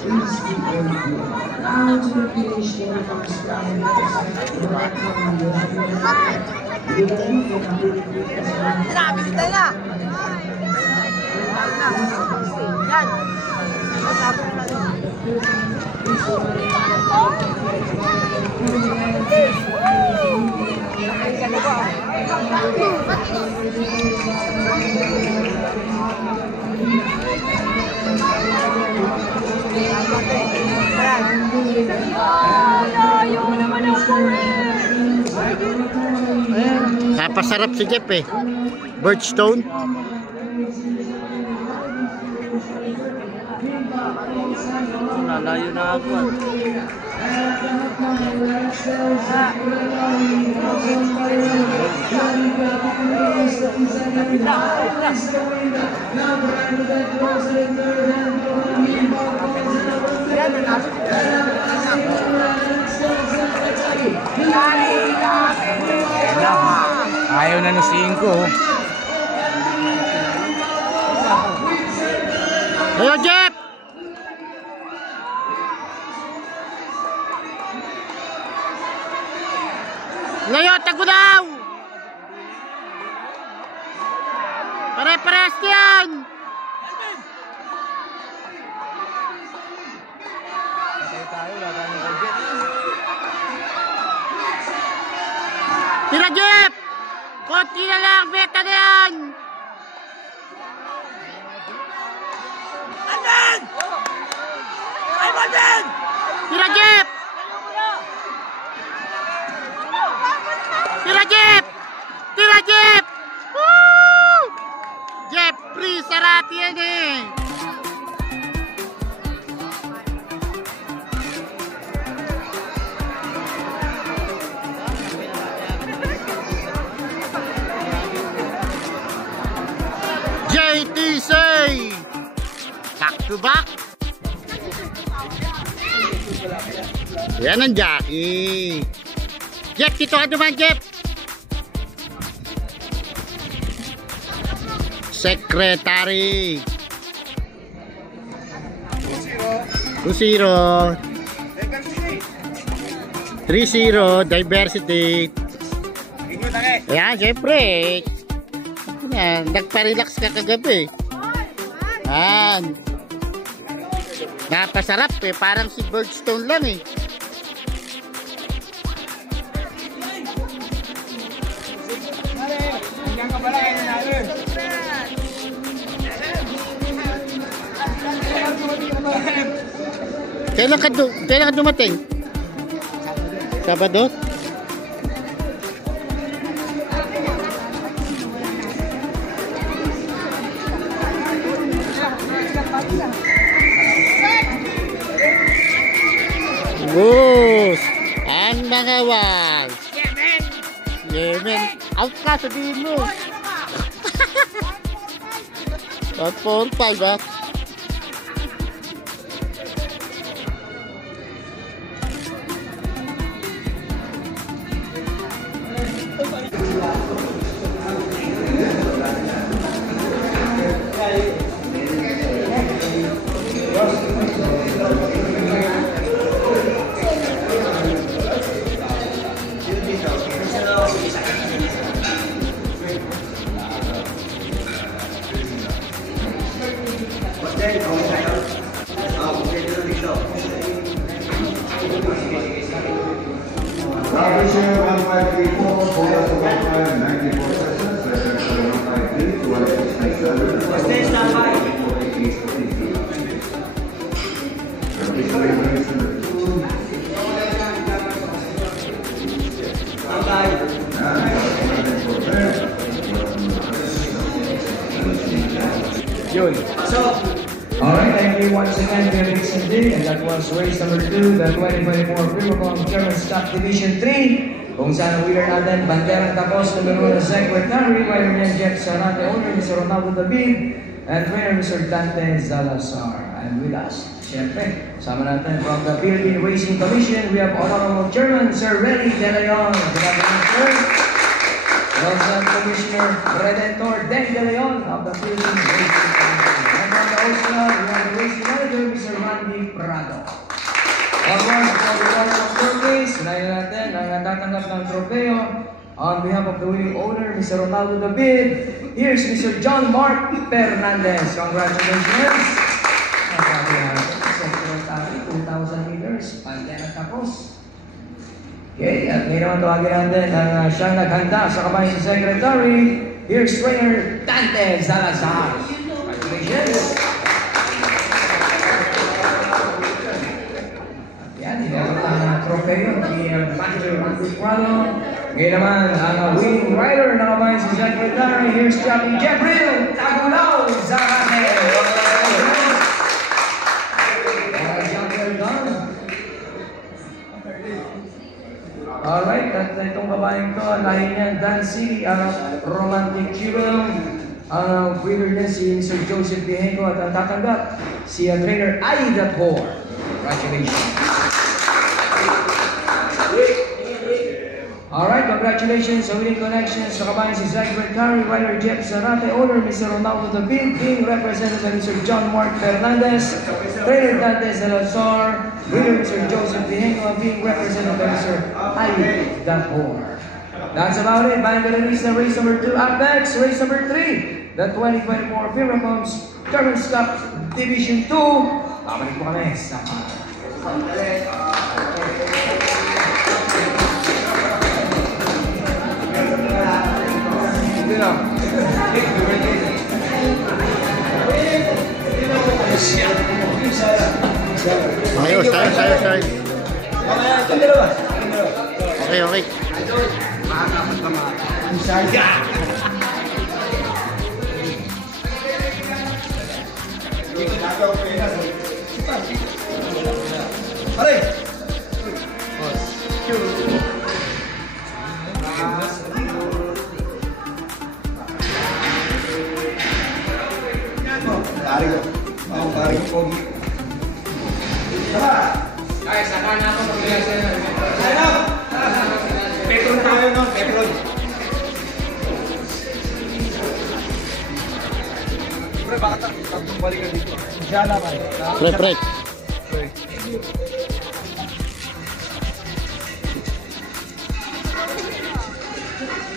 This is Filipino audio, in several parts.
Nabili na. Yan. Napasarap si Jeff eh. Birdstone. Nalayo na ako. Ayaw na ng 5. Ayo Jeff! Layo, tago daw! Pare-pares yan! Tira Jeff! Konti na lang, beta na yan! Alden! Ay, Alden! Tira Jeff! Tira Jeff! Tira Jeff! Woo! Jeffrey Sarati yan eh! JTC! Back to back! Yan ang Jackie! Jeff, dito ka naman, Jeff! Secretary 2-0 3-0 diversity. Ayan, syempre yan, nagpa-relax ka kagabi. Ayan, napasarap eh, parang si Birdstone lang eh. Kailan ka dumating? Sabado? Boss! Ang mga wag! Yemen! Out ka, sabihin mo! At 4-5 ha? Alright, thank you once again, Felix and D. And that was race number 2, the 2024 Primacom German Stock Division 3. Kung saan ang winner natin, Banderang Tapos, number 1 na Secretary, winner niya Jeff Sarate, owner Mr. Ronaldo David, and winner Mr. Dante Salazar. And with us, syempre, sama natin from the Philippine Racing Commission, we have Honorable Chairman Sir Reddy De Leon. Good afternoon, sir. Also, Commissioner Redentor Den De Leon of the Philippine Racing Commission. And from the Personal, we have the racing manager, Mr. Randy Prado. Of course, for the one of showcase, unahin natin ang natatanggap ng trofeo. On behalf of the winning owner, Mr. Ronaldo David, here's Mr. John Mark Fernandez. Congratulations! Nasabi natin, secretary, 2,000 meters, pantay na tapos. Okay, at ngayon naman tawagin natin ang siyang naghanda sa kamay si Secretary. Here's trainer Dante Salazar. Congratulations! Yan, hinabot ang trofeo ni Manager Randy Prado. Ngayon naman ang winning rider na kamay si Secretary. Here's Jockey Jebril Tagulaw Zarate. Alright, at itong babaeng to, lahi niya Dan City, ang romantic hero. Ang winner niya si Mr. Joseph Viejo at ang tatanggap si trainer Aida Thor. Congratulations. Alright, congratulations sa winning connections sa kabayan si Secretary, Rider Jeff Zarate, owner Mr. Ronaldo David, being represented by Mr. John Mark Fernandez, trainer Dante Salazar, winner Mr. Joseph Viejo, being represented by Mr. Aida Thor. That's about it. Bayan ka na lista, race number 2. Up next, race number 3. The 2024 Pyramids German Cup Division 2. Babalik po kami sa Ayos, ayos. Okay. Guys, saka na ako mag-react sa'yo. Petron tayo, no? Petron. Pre, baka tatlong balikan dito. Diyan naman. Pre.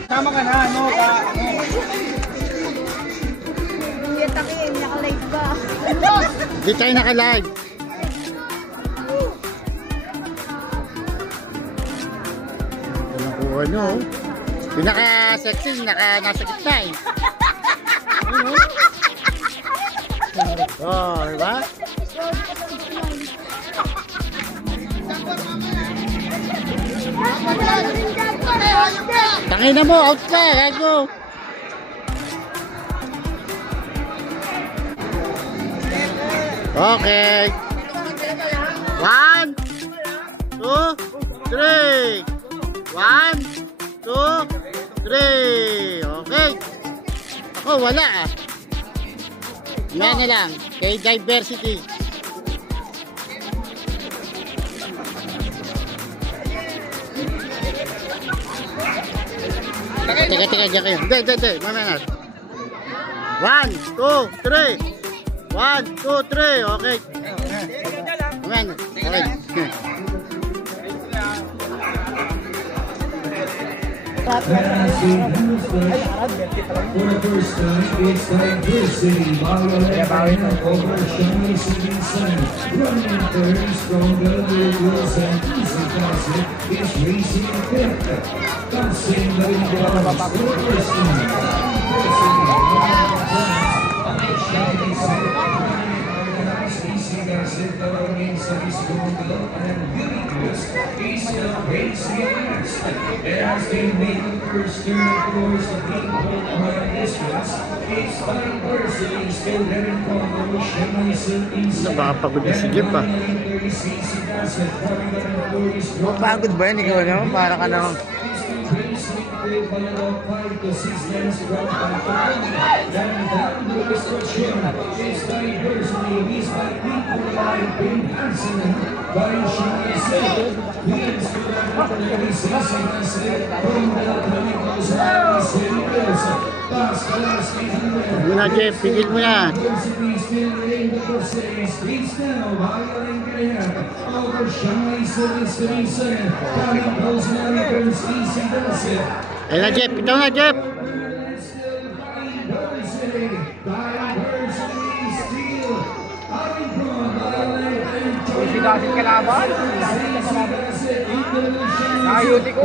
Tama ka na, no? Hindi takin, naka-live ba? Di tayo naka-live. Ano? Yung naka-sexy, nasa gitna eh. Oh, diba? Tangin na mo, out ka, gago. Okay. 1, 2, 3. 1, 2, 3. Okay. Ako wala ah. Yan na lang. Kay Diversity. Teka, dyan kayo. Hindi. Mamaya na. 1, 2, 3. 1, 2, 3. Okay. Mamaya na. Okay. For the first time, it's Diversity. Mario Lefebvre over Shanghai City Sun. Running third, stronger vehicles and easy classic is racing fifth. Passing the leader for the first time. Shanghai City organized easy classic against the stronger and vehicles. Is racing next. There has been made the first turn, of course, the people on distance. It's Diversity still there in front of Shanghai City. Nakakapagod na si Jeff ah. Mapagod ba yan? Ikaw ano? Para ka nang pace with about 5 to 6 lengths around the then down the restriction is Diversity. He's by 3.5 Pin Hansen by Shanghai State. Leads to the 36 seconds from the Atlanticos Series. Pass the last 800. Muna Jeff, pigil mo na. Diversity still in the first series. Leads now by Alencaria over Shanghai Series 37. Coming close now returns Easy Dulce. Ayun na Jeff, ito na Jeff. Sigasin kalaban. Ayuti ko.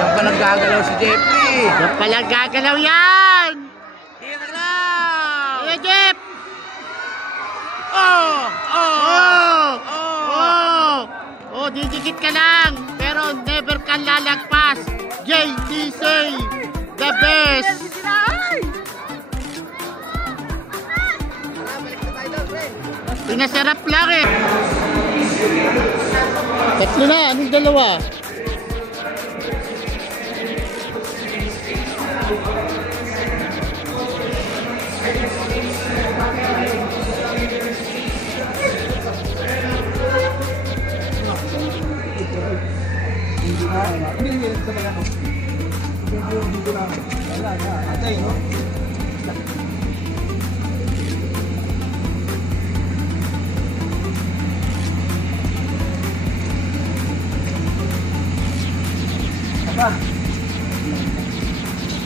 Yan pa gagalaw si Jeffrey. Yan pala gagalaw yan. Here now. Ayun Jeff. Oh! Didikit ka lang, pero never ka lalagpas. JTC, the best. Pinasarap lang eh. Tatlo na, anong dalawa?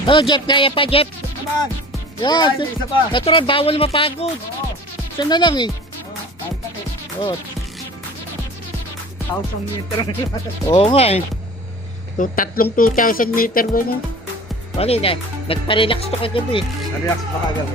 Oh, Jeff, kaya pa, Jeff. Naman. Yan, Isa pa. ito rin, bawal mapagod. Siya na lang eh. Oh, 1,000 meter. oo nga eh. Tatlong 2,000 meter mo no? Wala na, nagpa-relax to kagabi. Relax pa kagabi.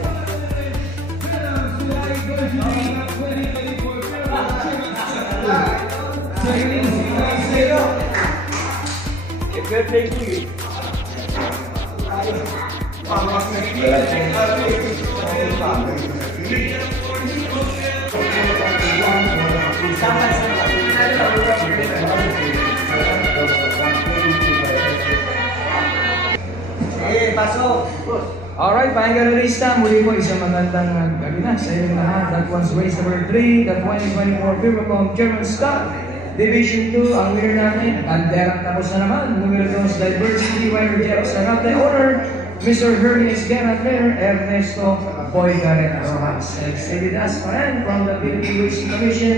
Alright, Pangaralista, muli po isang magandang gabi na sa inyong lahat. That was race number 3, the 2024 Vibracom German Stock Division 2. Ang winner natin, Banderang tapos na naman. Numero 2, Diversity Rider Jeff Sarate. Owner, Mr. Hermes Guerra, player Ernesto Boy Garrett Rojas. Extended us pa rin from the Philippine Racing Commission.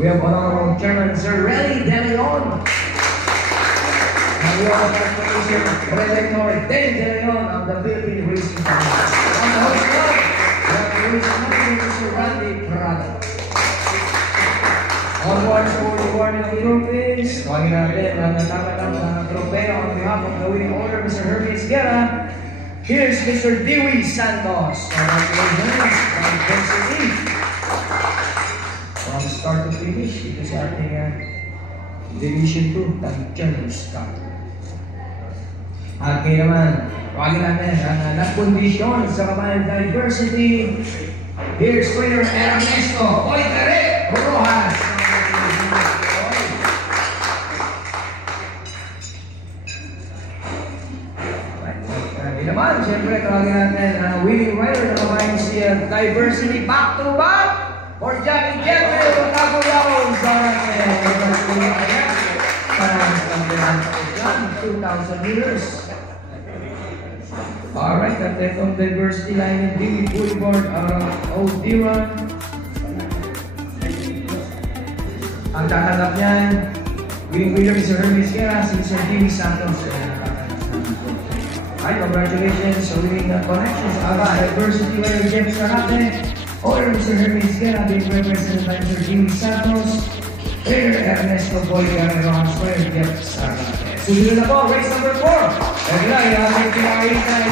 We have Honorable Chairman Sir Relly De Leon. And we also have Commissioner Protector Dan De Leon of the Philippine Racing Commission. On the host club, we have the Racing Commission Mr. Randy Prado. On board for the awarding of trophies, tawagin natin ang natanggal ng tropeo on behalf of the winning order, Mr. Hermes Guerra. Here's Mr. Dewey Santos. Congratulations, Diversity. From start to finish, ito sa ating Division 2 ng German Stock. At kaya naman, tawagin natin ang nag-condition sa kabayan Diversity. Here's winner Ernesto Boy Garrett Rojas. Naman, siyempre, tawagin natin ang winning rider na kabayan si Diversity back to back for Jackie Jeffrey Pagkakuyawon sa ating 2,000 meters. Alright, at itong Diversity line in Dewey Boulevard, O'Diran. Ang tatanggap niyan, winning winner is Hermes Guerra, si Sir Dewey Santos. Hi, congratulations on winning the connections of Diversity Rider Jeff Sarate. Owner Mr. Hermes Guerra, being represented by Mr. Dewey Santos. Player Ernesto Boy Guerrero, player Jeff Sarate. Susunod na po, race number 4. Regular, yung pinakita ng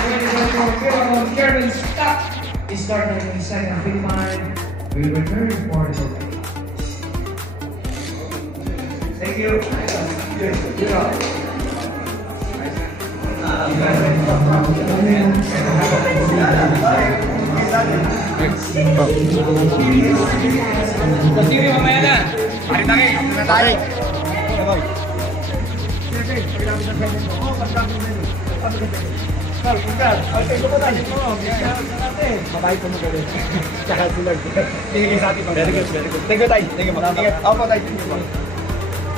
2024 Vibracom German Stock is starting in the second 55. We return for the trophy. Thank you. Continue mamaya na. Pare na kayo. Okay. Mabait po mo galing. Tsaka sulag. Tingin sa atin. Very good, very good. Thank you, Tay. Thank you, po. Ingat. Opo, Tay.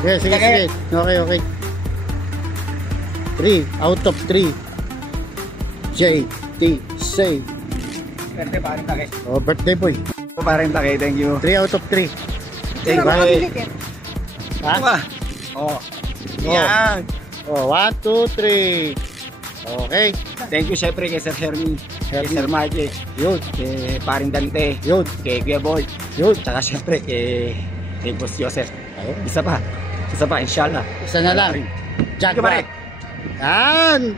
Sige, sige, sige. Okay, okay. 3 out of 3. JT say. Pwede, pare takay. Oh, birthday boy. Pare takay, thank you. 3 out of 3. Thank you. Ha? Oh. Yan. Oh, 1, 2, 3. Okay. Thank you syempre kay Sir Hermie, kay Sir Marky, Yun. kay Paring Dante, Yun. kay Kuya Boy, Yun. tsaka syempre kay Boss Joseph. Ayun. Isa pa, inshallah. Isa na lang. Jack Thank you, pare. Yan.